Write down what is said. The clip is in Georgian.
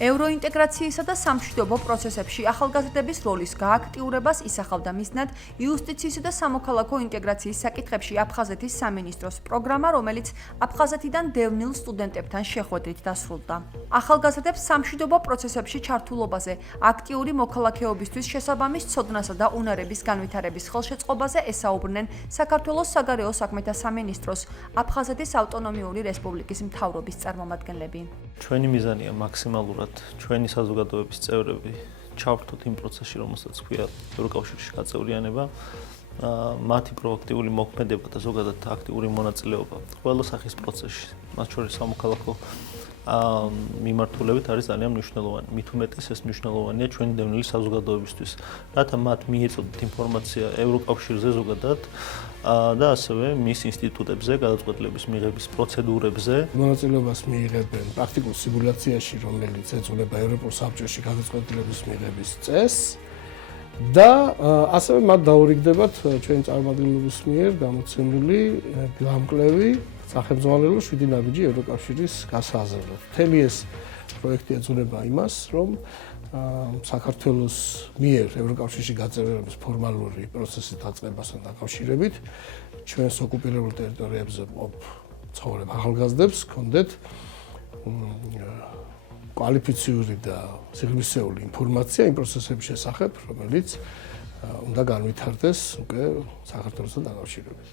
ევროინტეგრაციისა და სამშვიდობო პროცესებში ახალგაზრდების როლის გააქტიურებას ისახავდა მიზნად იუსტიციისა და სამოქალაქო ინტეგრაციის საკითხებში აფხაზეთის სამინისტროს პროგრამა, რომელიც აფხაზეთიდან დევნილ სტუდენტებთან შეხვედრით დასრულდა. ახალგაზრდებს სამშვიდობო პროცესებში ჩართულობაზე, აქტიური მოქალაქეობისთვის შესაბამის ცოდნასა და უნარების განვითარების ხელშეწყობაზე ესაუბრნენ საქართველოს საგარეო საქმეთა სამინისტროს აფხაზეთის ავტონომიური რესპუბლიკის მთავრობის წარმომადგენლები. ჩვენი მიზანია მაქსიმალურად ჩვენი საზოგადოების წევრები ჩავრთოთ იმ პროცესში, რომელსაც ქვია ევროკავშირში გაწევრიანება, მათი პროაქტიული მოქმედება და ზოგადად აქტიური მონაწილეობა ყველა სახის პროცესში, მათ შორის სამოქალაქო მიმართულებით არის ძალიან მნიშვნელოვანი. მით უმეტეს ეს მნიშვნელოვანია ჩვენი დევნილი საზოგადოებისთვის, რათა მათ მიეწოდათ ინფორმაცია ევროკავშირზე ზოგადად და ასევე მის ინსტიტუტებზე, გადაწყვეტილების მიღების პროცედურებზე. მონაწილეობას მიიღებენ პრაქტიკულ სიმულაციაში, რომელიც ეძღვნება ევროპულ საბჭოში გადაწყვეტილების მიღების წესს და ასევე მათ დაურიგდებათ ჩვენი წარმომადგენლობის მიერ გამოცემული გამკლევი სახელმძღვანელო 7 ნაბიჯი ევროკავშირის გასაზრდად. მთელი ეს პროექტი ეძღვნება იმას, რომ საქართველოს მიერ ევროკავშირში გაწევრიანების ფორმალური პროცესის დაწყებასთან დაკავშირებით ჩვენს ოკუპირებულ ტერიტორიებზე მყოფ ცხოვრებ ახალგაზრდებს ჰქონდეთ კვალიფიციური და სიღრმისეული ინფორმაცია იმ პროცესების შესახებ, რომელიც უნდა განვითარდეს უკვე საქართველოსთან დაკავშირებით.